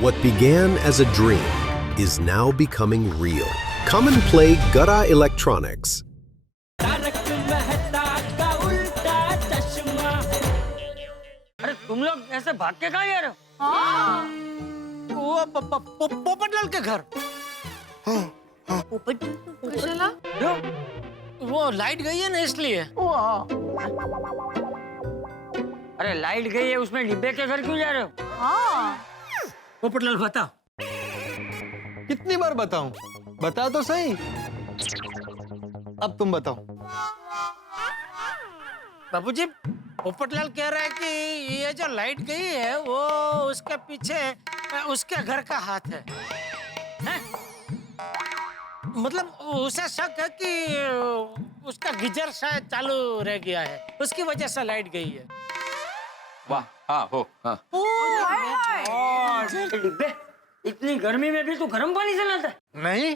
What began as a dream is now becoming real. Come and play Gada Electronics. अरे तुम लोग ऐसे भाग के कहाँ जा रहे हो? वो पोपटलाल के घर। कुशला? क्यों? वो लाइट गई है ना इसलिए। अरे लाइट गई है उसमें डिब्बे के घर क्यों जा रहे हो? पोपटलाल बता। कितनी बार बताऊं? बता तो सही। अब तुम बताओ। बाबूजी, पोपटलाल कह रहा है कि ये जो लाइट गई है वो उसके पीछे उसके घर का हाथ है। हैं? मतलब उसे शक है कि उसका गीजर शायद चालू रह गया है, उसकी वजह से लाइट गई है। वाह, हाँ हो, हाँ। डिब्बे इतनी गर्मी में भी तू गर्म पानी से नहाता है? नहीं।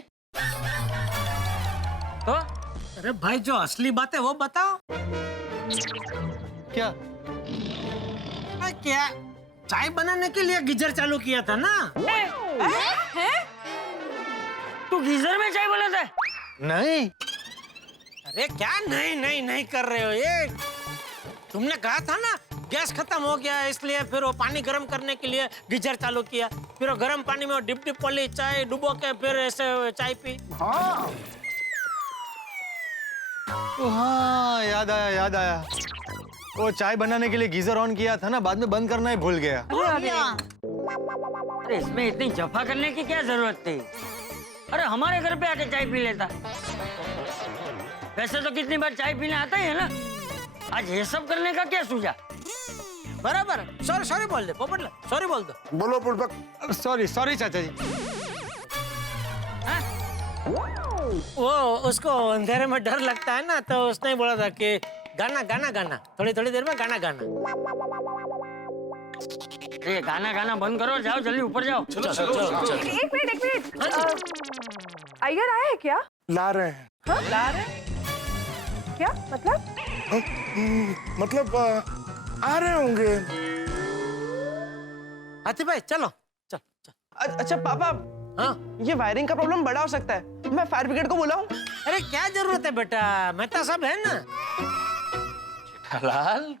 तो अरे भाई जो असली बात है वो बताओ। क्या? क्या चाय बनाने के लिए गीजर चालू किया था ना? तू गीजर में चाय बनाता है? नहीं। अरे क्या नहीं नहीं नहीं कर रहे हो ये? तुमने कहा था ना गैस खत्म हो गया इसलिए फिर वो पानी गर्म करने के लिए गीजर चालू किया, फिर वो गर्म पानी में डिप डिप वाली चाय डुबो के फिर ऐसे चाय पी। हाँ, याद आया। वो चाय बनाने के लिए गीजर ऑन किया था ना, बाद में बंद करना ही भूल गया। अरे इसमें इतनी जफा करने की क्या जरूरत थी? अरे हमारे घर पे आके चाय पी लेता। वैसे तो कितनी बार चाय पीने आता ही है ना, आज ये सब करने का क्या सूझा? बराबर, सॉरी बोल दे पोपटलाल, सॉरी बोल दो। बोलो बुड़बक। सॉरी चाचा जी। वो उसको अंधेरे में डर लगता है ना, तो उसने बोला था कि गाना थोड़ी देर में गाना। ये गाना बंद करो, जाओ जल्दी ऊपर जाओ। चलो। एक मिनट अय्यर आया है क्या? ला रहे हैं। हाँ? ला रहे हैं? क्या मतलब? मतलब आ रहे होंगे। हाथी भाई चलो चल। अच्छा पापा, हाँ ये वायरिंग का प्रॉब्लम बड़ा हो सकता है, मैं फायर ब्रिगेड को बुलाऊं? अरे क्या जरूरत है बेटा, मेहता सब है ना। लाल,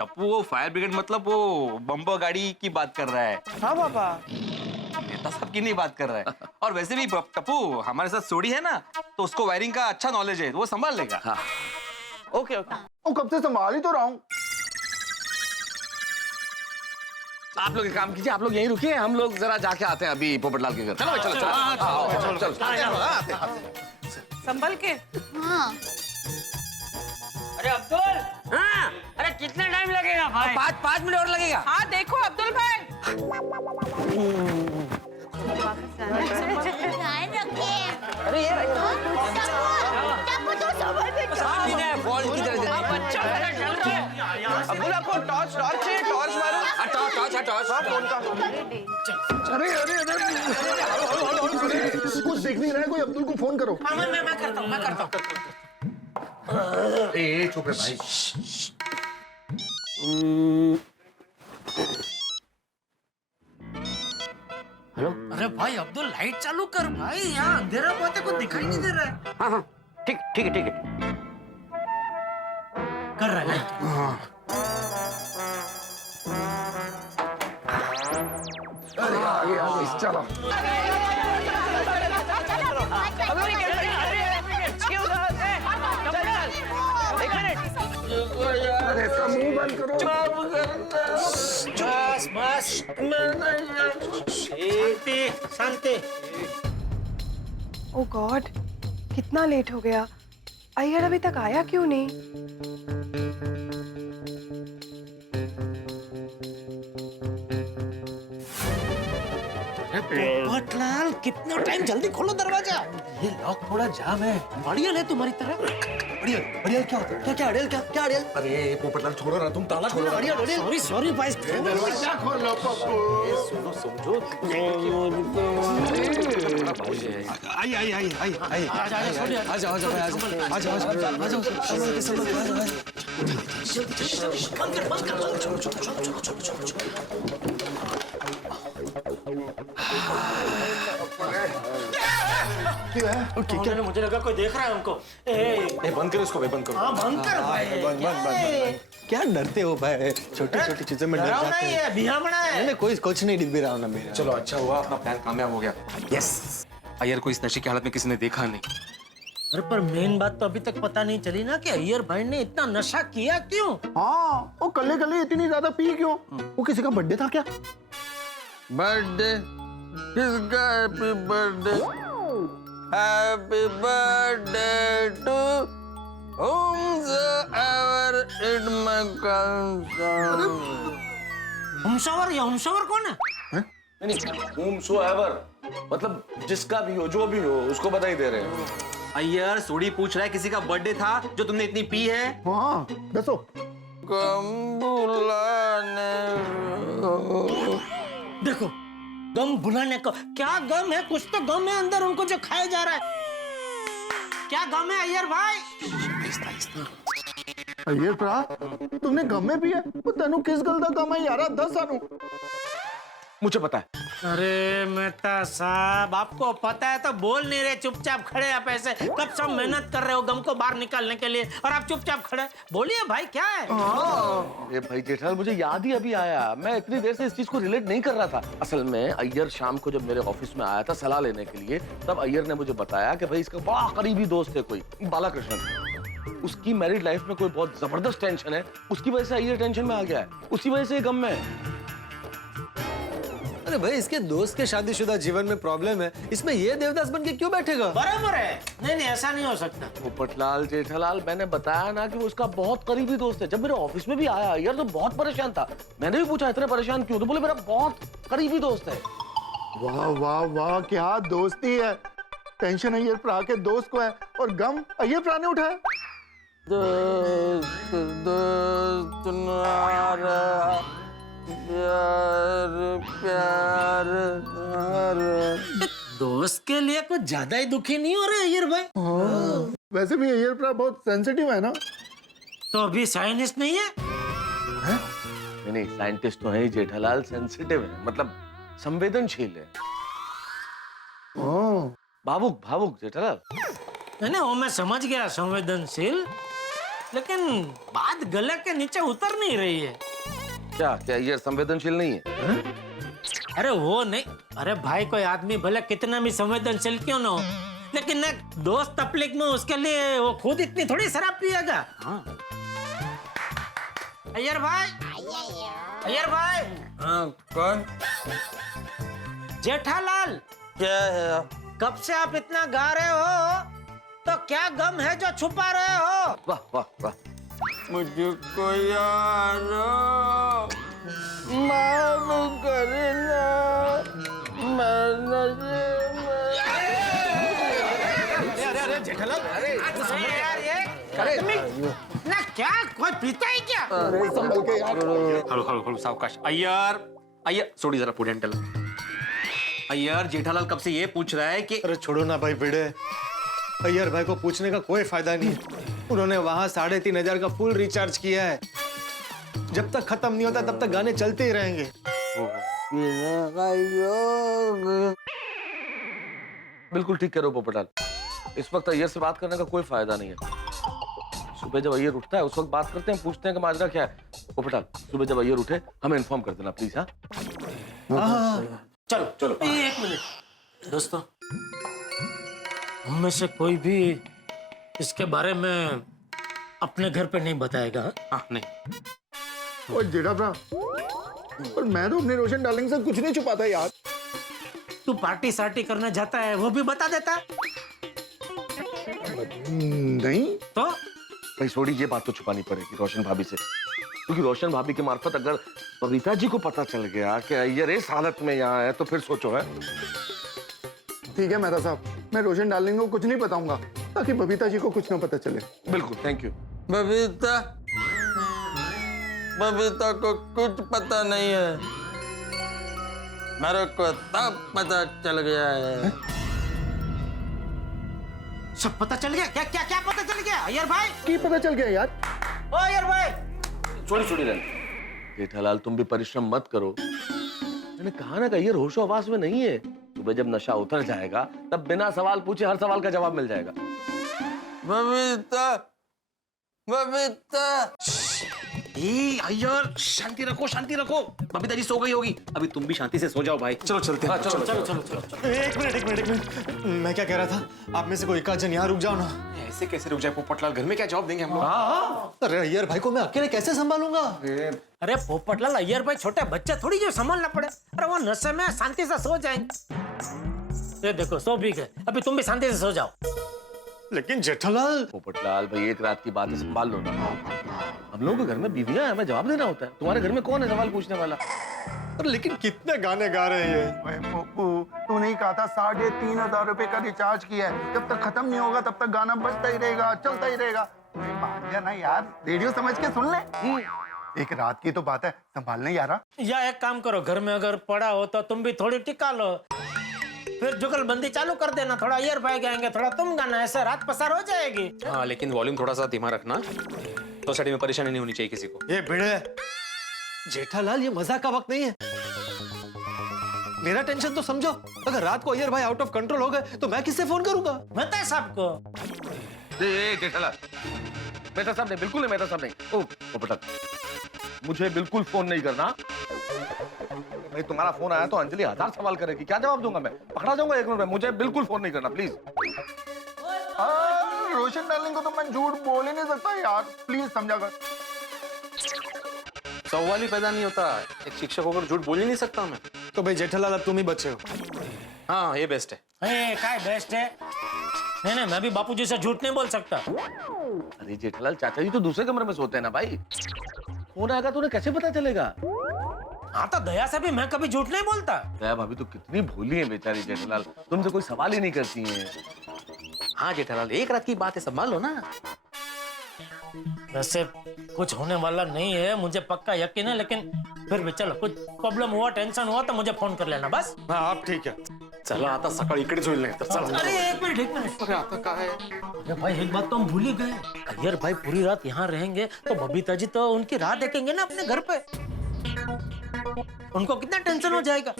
टप्पू वो फायर ब्रिगेड मतलब वो बम्पर गाड़ी की बात कर रहा है। हाँ पापा। नेता साहब की नहीं बात कर रहा है। और वैसे भी टप्पू हमारे साथ सोडी है ना, तो उसको वायरिंग का अच्छा नॉलेज है, वो संभाल लेगा। हाँ। ओके। वो कब से संभाल ही तो रहा हूँ। आप लोग एक काम कीजिए, आप लोग यहीं रुकिए, हम लोग जरा जाके आते हैं अभी पोपटलाल के घर। चलो भाई, चलो। संभल के। हाँ। अरे अब्दुल, हाँ, अरे कितना टाइम लगेगा भाई? 5 मिनट और लगेगा। हाँ देखो अब्दुल भाई। अरे ये बॉल की तरह अब्दुल आपको टॉर्च चाहिए? टॉर्च मारो। टॉर्च। हाँ, फोन का। अरे कुछ देख नहीं रहा है कोई, अब्दुल को फोन करो। मैं करता हूँ। ए चुप रे भाई। हेलो। अरे भाई अब्दुल लाइट चालू कर भाई, यहाँ अंधेरा बहुत है, कुछ दिखाई नहीं दे रहा है। हाँ ठीक है। कर रहा है लाइट। अरे आगे चलो। अरे इसका मुंह बंद करो। बस शांति। ओ गॉड, कितना लेट हो गया। अय्यर अभी तक आया क्यों नहीं? पोपटलाल कितना टाइम, जल्दी खोलो दरवाजा। ये लॉक थोड़ा जाम है। अड़ियल है तुम्हारी तरह। अड़ियल क्या होता है? क्या अड़ियल? अरे पोपटलाल छोड़ो ना, तुम ताला छोड़ो। अड़ियल। सॉरी भाई। दरवाजा खोलो पप्पू। समझो। आई। मुझे लगा कोई देख रहा है उनको। बंद करो इसको भाई, बंद करो। हाँ बंद कर भाई। क्या डरते हो भाई, छोटी छोटी चीजों में डर डरावना जाते ही हैं। है, भियामड़ा है। नहीं कोई कुछ नहीं डिब्बी रहा ना मेरा। चलो अच्छा हुआ, अपना प्लान कामयाब हो गया। यस, अय्यर को इस नशे की हालत में किसी ने देखा नहीं। अरे पर मेन बात तो अभी तक पता नहीं चली ना कि अय्यर भाई ने इतना नशा किया क्यों? हाँ, वो कल्ले कल्ले इतनी ज्यादा पी क्यों? वो किसी का बर्थडे था क्या? बर्थडे किसका? Happy birthday, happy birthday to whomsoever it may concern। Whomsoever, या हुमशवर कौन है? नहीं whomsoever मतलब जिसका भी हो, जो भी हो, उसको बधाई दे रहे हैं। अय्यर सोडी पूछ रहा है किसी का बर्थडे था जो तुमने इतनी पी है? हाँ, दसो। गम बुलाने देखो, गम भुलाने को क्या गम है? कुछ तो गम है अंदर उनको जो खाया जा रहा है। क्या गम है अय्यर भाई? अय्यर भरा, तुमने गम में पिया? वो तनु किस गल दा गम है यार? दस सानू। मुझे पता है। अरे मेहता साहब, आपको पता है तो बोल नहीं रहे, चुपचाप खड़े आप ऐसे। कब सब मेहनत कर रहे हो गम को बाहर निकालने के लिए और आप चुपचाप खड़े। बोलिए भाई क्या है? ये भाई जेठालाल, मुझे याद ही अभी आया। मैं इतनी देर से इस चीज को रिलेट नहीं कर रहा था। असल में अय्यर शाम को जब मेरे ऑफिस में आया था सलाह लेने के लिए, तब अय्यर ने मुझे बताया कि भाई इसका बड़ा करीबी दोस्त है कोई, बालाकृष्णन। उसकी मैरिड लाइफ में कोई बहुत जबरदस्त टेंशन है, उसकी वजह से अय्यर टेंशन में आ गया है, उसी वजह से ये गम में है। अरे भाई इसके दोस्त के शादीशुदा जीवन में प्रॉब्लम है, इसमें ये देवदास बन के क्यों बैठेगा? बराबर है। नहीं नहीं, ऐसा नहीं हो सकता। पोपटलाल जेठालाल, मैंने बताया ना कि वो उसका बहुत करीबी दोस्त है। जब मेरे ऑफिस में भी आया यार तो बहुत परेशान था। मैंने भी पूछा इतने परेशान क्यों, तो बोले मेरा बहुत करीबी दोस्त है। वाह वाह वाह, क्या दोस्ती है। टेंशन अय्यर भरा के दोस्त को है और गम अय्यर भरा ने उठाया। दोस्त दोस्त नारा प्यार प्यार प्यार। दोस्त के लिए कुछ ज्यादा ही दुखी नहीं हो रहे अय्यर भाई? वैसे भी अय्यर भरा बहुत सेंसिटिव है ना। तो अभी साइंटिस्ट नहीं है? नहीं, साइंटिस्ट तो है ही जेठालाल, सेंसिटिव है, मतलब संवेदनशील है। भावुक भावुक जेठालाल। नहीं, वो मैं समझ गया, संवेदनशील, लेकिन बात गले के नीचे उतर नहीं रही है। क्या क्या ये संवेदनशील नहीं है? अरे वो नहीं, अरे भाई कोई आदमी भले कितना भी संवेदनशील क्यों ना हो, लेकिन एक दोस्त तकलीफ में उसके लिए वो खुद इतनी थोड़ी शराब पिएगा। अय्यर भाई, अय्यर भाई। हाँ कौन? जेठालाल, क्या है? कब से आप इतना गा रहे हो, तो क्या गम है जो छुपा रहे हो? वाह वाह वाह। मुझको यारो माफ करना, मैं नशे में। यार ये ना, क्या कोई पीता है क्या? संभल के यार। हलो हलो हलो सावकाश। अय्यर, अय्यर सोडी जरा पूरी हैंडल। अय्यर, जेठालाल कब से ये पूछ रहा है कि अरे छोड़ो ना भाई भिड़े, अय्यर भाई को पूछने का कोई फायदा नहीं। उन्होंने वहां 3,500 का फुल रिचार्ज किया है। जब तक खत्म नहीं होता तब तक गाने चलते ही रहेंगे। बिल्कुल ठीक कह रहे हो पोपटलाल, इस वक्त अय्यर से बात करने का कोई फायदा नहीं है। सुबह जब अय्यर उठता है उस वक्त बात करते हैं, पूछते हैं कि माजरा क्या है। पोपटलाल, सुबह जब अय्यर उठे हमें इन्फॉर्म कर देना प्लीज। हाँ चलो चलो, एक मिनट दोस्तों, हम में से कोई भी इसके बारे में अपने घर पे नहीं बताएगा। हाँ नहीं, और जेठा भरा, और मैं तो अपने रोशन डार्लिंग से कुछ नहीं छुपाता यार। तू पार्टी सार्टी करने जाता है वो भी बता देता। नहीं तो भाई सोडी, ये बात तो छुपानी पड़ेगी रोशन भाभी से, क्योंकि रोशन भाभी के मार्फत अगर बबीता जी को पता चल गया कि अय्यर इस हालत में यहाँ है तो फिर सोचो है। ठीक है मेहता साहब, मैं रोशन डार्लिंग को कुछ नहीं बताऊंगा ताकि बबीता जी को कुछ ना पता चले। बिल्कुल, थैंक यू। बबीता, बबीता को कुछ पता नहीं है, मेरे को तब पता चल गया है। सब पता चल गया? क्या क्या क्या पता चल गया अय्यर भाई? की पता चल गया यार? ओ अय्यर भाई, छोड़ी छोड़ी रहने। जेठालाल तुम भी परिश्रम मत करो। मैंने कहा ना कि अय्यर होशो हवास में नहीं है। सुबह जब नशा उतर जाएगा तब बिना सवाल पूछे हर सवाल का जवाब मिल जाएगा। बबीता, बबीता। अय्यर शांति रखो, शांति रखो। बबीता जी सो गई होगी, अभी तुम भी शांति से सो जाओ भाई। चलो चलते हैं। चलो चलो चलो चलो। एक मिनट। मैं क्या कह रहा था, आप में से कोई एक आध जन यहाँ रुक जाओ ना। ऐसे कैसे रुक जाए पोपटलाल, घर में क्या जवाब देंगे हम लोग? अरे अय्यर भाई को मैं अकेले कैसे संभालूंगा? अरे पोपटलाल, अय्यर भाई छोटे बच्चे थोड़ी जो संभालना पड़े। अरे वो नशे में शांति से सो जाएंगे। ये देखो सो भी गए, अभी तुम भी शांति से सो जाओ। लेकिन जेठालाल। पोपटलाल भाई, एक रात की बात है, संभाल लो ना। हम लोगों के घर में बीवियां हैं, हमें जवाब देना होता है। तुम्हारे घर में कौन है सवाल पूछने वाला? अरे लेकिन कितने गाने गा रहे हैं ये। पप्पू, तू नहीं कहा था 3,500 रुपए का रिचार्ज किया है, जब तक खत्म नहीं होगा तब तक गाना बजता ही रहेगा, चलता ही रहेगा। मान जा ना यार, रेडियो समझ के सुन ले। एक रात की तो बात है, संभालने यारा। या एक काम करो, घर में अगर पड़ा हो तो तुम भी थोड़ी टिका लो, फिर जुगलबंदी चालू कर देना। थोड़ा अय्यर भाई गाएंगे, थोड़ा तुम गाना, ऐसे रात पसार हो जाएगी। हाँ लेकिन वॉल्यूम थोड़ा सा धीमा रखना, सोसाइटी में परेशानी नहीं होनी चाहिए किसी को। ये भिड़े जेठालाल, ये मजाक का वक्त नहीं है। मेरा टेंशन तो समझो। अगर रात को अय्यर भाई आउट ऑफ कंट्रोल हो गए तो मैं किससे फोन करूंगा? बता सबको। जेठालाल, मेहता साहब नहीं, बिल्कुल नहीं मेहता साहब नहीं। ओ पोपटलाल, मुझे बिल्कुल फोन नहीं करना भाई। तुम्हारा फोन आया तो अंजलि 1000 सवाल करेगी, क्या जवाब दूंगा मैं? पकड़ा जाऊंगा 1 मिनट में। मुझे बिल्कुल फोन नहीं करना प्लीज। रोशन डार्लिंग को तो मैं झूठ बोल ही नहीं सकता यार, प्लीज समझा कर। सवाल ही पैदा नहीं होता। एक शिक्षक होकर झूठ बोल ही नहीं सकता मैं। तो भाई जेठालाल, अब तुम ही बचे हो। हाँ ये बेस्ट है। काय बेस्ट है? नहीं, मैं भी बापूजी से झूठ नहीं बोल सकता। अरे जेठालाल, चाचा जी तो दूसरे कमरे में सोते हैं ना भाई। फोन आएगा तो उन्हें कैसे पता चलेगा? हाँ तो दया से भी मैं कभी झूठ नहीं बोलता। दया भाभी तो कितनी भोली है बेचारी जेठालाल, तुमसे कोई सवाल ही नहीं करती हैं। हाँ जेठालाल, एक रात की बात है, संभाल लो ना। वैसे कुछ होने वाला नहीं है, मुझे पक्का यकीन है, लेकिन फिर भी चलो, कुछ प्रॉब्लम हुआ, टेंशन हुआ तो मुझे फोन कर लेना बस। हाँ आप ठीक है। चला आता सकाळी इकडेच होईल नाही तर चला। अरे एक मिनट। अरे आता काय? अरे भाई एक बात तो हम भूल ही गए, अय्यर भाई पूरी रात यहाँ रहेंगे तो बबीता जी तो उनकी राह देखेंगे ना अपने घर पे। उनको कितना टेंशन हो जाएगा।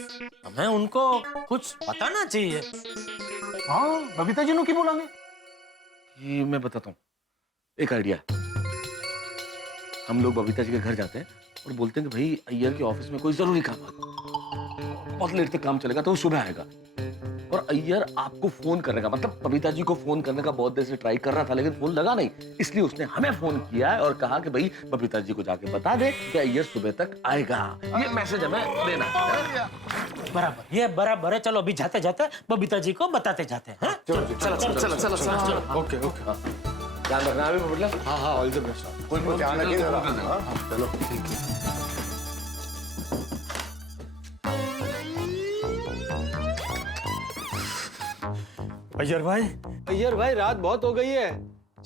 हमें उनको कुछ बताना चाहिए। हाँ, बबीता जी नु की बोलेंगे? ये मैं बताता हूँ, एक आइडिया। हम लोग बबीता जी के घर जाते हैं और बोलते हैं कि भाई अय्यर के ऑफिस में कोई जरूरी काम है, बहुत लेट तक काम चलेगा तो वो सुबह आएगा, और अय्यर आपको फोन करेगा। मतलब बबीता जी को फोन करने का बहुत देर से ट्राई कर रहा था लेकिन फोन लगा नहीं, इसलिए उसने हमें फोन किया है और कहा कि भाई बबीता जी को जाके बता दे कि अय्यर सुबह तक आएगा। ये मैसेज हमें देना है। बराबर, ये बराबर है। चलो अभी जाते जाते बबीता जी को बताते जाते हैं। चला। ओके। ध्यान रखना अभी पोपटलाल। हाँ ऑल द बेस्ट। कोई ध्यान रखिए जरा। चलो। अय्यर भाई रात बहुत हो गई है,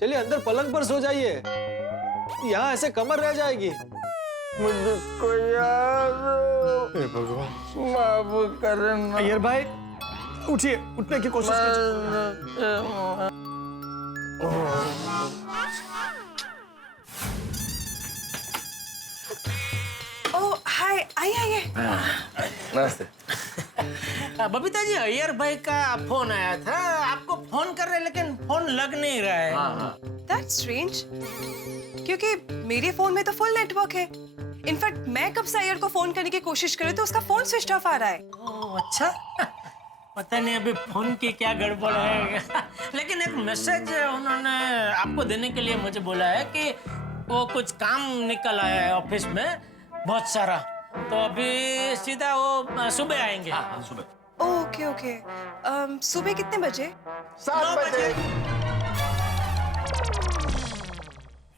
चलिए अंदर पलंग पर सो जाइए, यहाँ ऐसे कमर रह जाएगी। मुझको यार भगवान, माफ करना। अय्यर भाई उठिए, उठने की कोशिश कीजिए। ओह हाय, आइए। नमस्ते। बबीता जी, अय्यर भाई का फोन आया था, आपको फोन कर रहे लेकिन फोन लग नहीं रहा है। That's strange, क्योंकि मेरे फोन में तो फुल नेटवर्क है। इनफैक्ट मैं कब से अय्यर को फोन करने की कोशिश कर रही तो उसका फोन स्विच ऑफ आ रहा है। ओह अच्छा, पता नहीं अभी फोन की क्या गड़बड़ है। लेकिन एक मैसेज उन्होंने आपको देने के लिए मुझे बोला है कि वो कुछ काम निकल आया है ऑफिस में बहुत सारा, तो अभी सीधा वो सुबह आएंगे। हाँ, सुबह। ओके। सुबह कितने बजे? 7 बजे।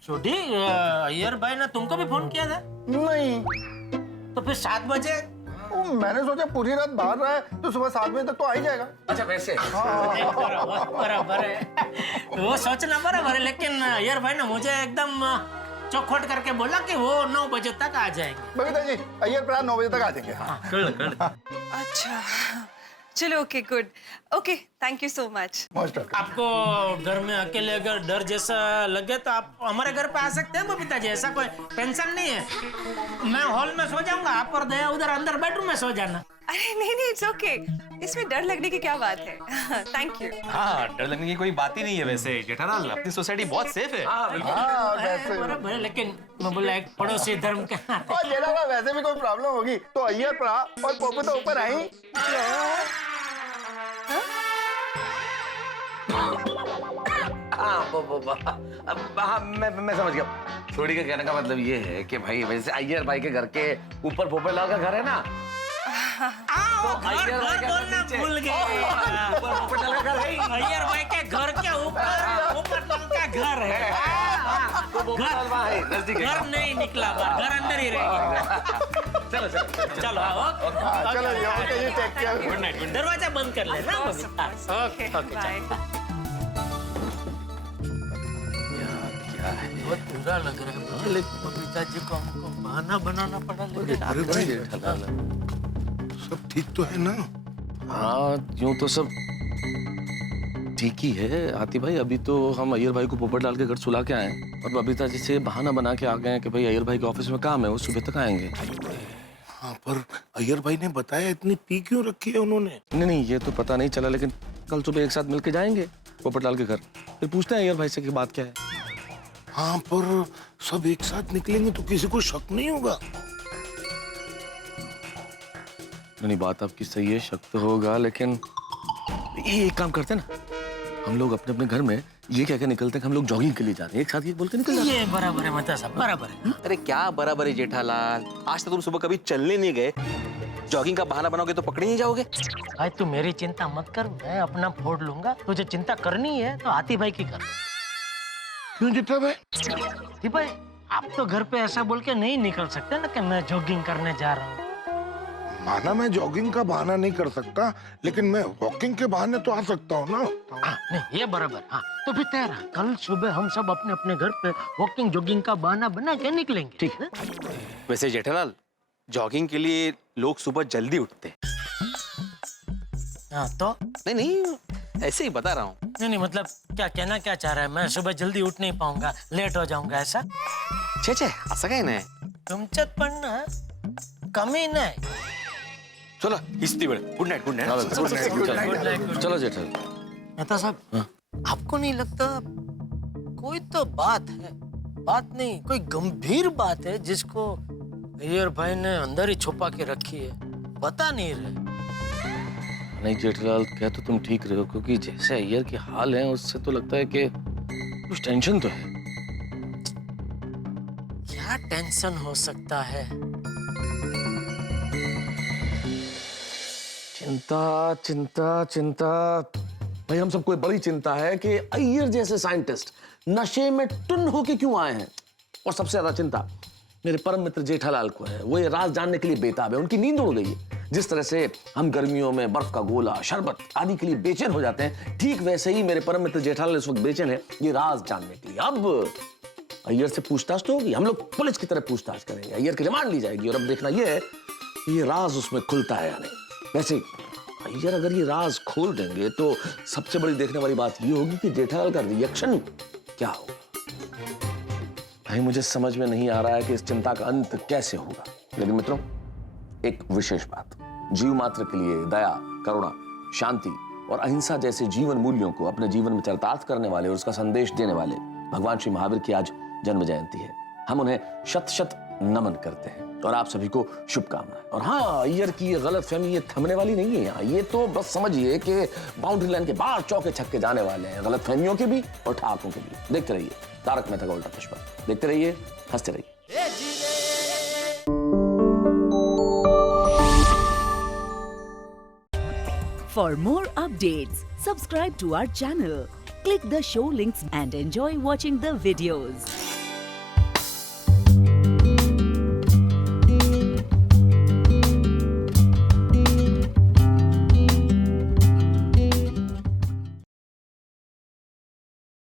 छोटी, अय्यर भाई ने तुमको भी फोन किया था? नहीं, तो फिर 7 बजे? मैंने सोचा पूरी रात बाहर रहा है तो सुबह 7 बजे तक तो आ ही जाएगा। अच्छा वैसे बराबर है, वो सोचना बराबर है, लेकिन अय्यर भाई ने मुझे एकदम चौखट करके बोला कि वो 9 बजे तक आ जाएंगे। बबीता जी, अय्यर प्राय 9 बजे तक आ जाएंगे। अच्छा, चलो okay good okay thank you so much most welcome. आपको घर में अकेले अगर डर जैसा लगे तो आप हमारे घर पे आ सकते हैं बबीता जी, ऐसा कोई टेंशन नहीं है। मैं हॉल में सो जाऊंगा, आप और दया उधर अंदर बेडरूम में सो जाना। अरे नहीं इट्स ओके इसमें डर लगने की क्या बात है थैंक यू। हाँ, डर लगने की कोई बात ही नहीं है वैसे जेठालाल, अपनी सोसाइटी बहुत सेफ है। हाँ वैसे बराबर है, लेकिन मैं बोला एक पड़ोसी धर्म के नाते। और जेठालाल वैसे भी कोई प्रॉब्लम होगी तो अय्यर पड़ा और पोपू तो ऊपर आई। हाँ मैं समझ गया। छोड़ी के कहने का मतलब ये है कि भाई वैसे अय्यर भाई के घर के ऊपर पोपटलाल का घर है ना, तो घर बोलना भूल गए। पोपटलाल का घर है। अय्यर भाई के घर के ऊपर पोपटलाल का घर है। तो पोपटलाल वहाँ है, नजदीक है। घर नहीं निकला बाहर, घर अंदर ही रहेगा। चलो चलो चलो आओ। चलो ये ओके जी टेक केयर। Good night. दरवाजा बंद कर लेना बबीता। Okay bye. बहुत बुरा लग रहा है, लेकिन बबीता जी को हमको बहाना बनाना पड़ा। लेकिन अरे भाई जेठालाल, सब ठीक तो है ना? हाँ यूं तो सब ठीक ही है आती भाई। अभी तो हम अय्यर भाई को पोपटलाल के घर सुला के आए और बबीता जी से बहाना बना के आ गए कि भाई अय्यर भाई के ऑफिस में काम है, वो सुबह तक आएंगे। हाँ पर अय्यर भाई ने बताया इतनी पी क्यों रखी है उन्होंने? नहीं ये तो पता नहीं चला, लेकिन कल सुबह एक साथ मिलके जाएंगे पोपटलाल के घर, फिर पूछते हैं अय्यर भाई से कि बात क्या है। हाँ पर सब एक साथ निकलेंगे तो किसी को शक नहीं होगा? नहीं बात आपकी सही है, शक तो होगा, लेकिन ये एक काम करते हैं ना, हम लोग अपने अपने घर में ये कह के निकलते हैं कि हम लोग जॉगिंग के लिए जा रहे हैं, एक साथ ये बोल के निकल जाते हैं। ये बराबर है मता साहब, बराबर है। अरे क्या बराबर है जेठालाल, आज तक तुम सुबह कभी चलने नहीं गए, जॉगिंग का बहाना बनाओगे तो पकड़े नहीं जाओगे। भाई तू मेरी चिंता मत कर, मैं अपना फोड़ लूंगा। तुझे चिंता करनी है तो हाथी भाई की कर। क्यों जेठा भाई? हाथी भाई आप तो घर पे ऐसा बोल के नहीं निकल सकते ना कि मैं जॉगिंग करने जा रहा हूँ। माना मैं जॉगिंग का बहाना नहीं कर सकता, लेकिन मैं वॉकिंग के बहाने तो आ सकता हूँ ना। हाँ नहीं ये बराबर। हाँ तो फिर तैयार है, कल सुबह हम सब अपने अपने घर पे वॉकिंग जॉगिंग का बहाना बना के निकलेंगे। ठीक है। वैसे जेठालाल, जॉगिंग के लिए लोग सुबह जल्दी उठते हैं। हाँ तो नहीं ऐसे ही बता रहा हूँ। नहीं मतलब क्या कहना क्या चाह रहा है? मैं सुबह जल्दी उठ नहीं पाऊंगा, लेट हो जाऊंगा ऐसा? छे असं काय नाही। तुमच्यात पण ना कमी नाही। चलो हिस्ती वेळ। Good night good night. चलो जेठालाल। मेहता साहब आपको नहीं लगता कोई तो बात है? बात नहीं, कोई गंभीर बात है जिसको अय्यर भाई ने अंदर ही छुपा के रखी है, बता नहीं रहे। नहीं जेठालाल, कह तो तुम ठीक रहे हो, क्योंकि जैसे अय्यर के हाल हैं उससे तो लगता है कि कुछ टेंशन तो है। क्या टेंशन हो सकता है? चिंता चिंता चिंता भाई, हम सबको बड़ी चिंता है कि अय्यर जैसे साइंटिस्ट नशे में टुन होके क्यों आए हैं। और सबसे ज्यादा चिंता मेरे परम मित्र जेठालाल को है, वो ये राज जानने के लिए बेताब है, उनकी नींद उड़ गई है। जिस तरह से हम गर्मियों में बर्फ का गोला, शरबत आदि के लिए बेचैन हो जाते हैं, ठीक वैसे ही मेरे परम मित्र जेठालाल इस वक्त बेचैन है ये राज जानने के लिए। अब अय्यर से पूछताछ तो होगी, हम लोग पुलिस की तरह पूछताछ करेंगे, अय्यर की रिमांड ली जाएगी और अब देखना यह है कि ये राज उसमें खुलता है या नहीं। वैसे अय्यर अगर ये राज खोल देंगे तो सबसे बड़ी देखने वाली बात ये होगी कि जेठालाल का रिएक्शन क्या होगा। भाई मुझे समझ में नहीं आ रहा है कि इस चिंता का अंत कैसे होगा, लेकिन मित्रों एक विशेष बात, जीव मात्र के लिए दया, करुणा, शांति और अहिंसा जैसे जीवन मूल्यों को अपने जीवन में चरितार्थ करने वाले और उसका संदेश देने वाले भगवान श्री महावीर की आज जन्म जयंती है। हम उन्हें शत शत नमन करते हैं और आप सभी को शुभकामनाएं। और हाँ, अय्यर की ये गलत फहमी ये थमने वाली नहीं है यहाँ, ये तो बस समझिए कि बाउंड्री लाइन के बाहर चौके छक्के जाने वाले हैं, गलत फहमियों के भी और ठहाकों के भी। देखते रहिए तारक मेहता का उल्टा चश्मा, देखते रहिए, हंसते रहिए। For more updates, subscribe to our channel, click the show links and enjoy watching the videos.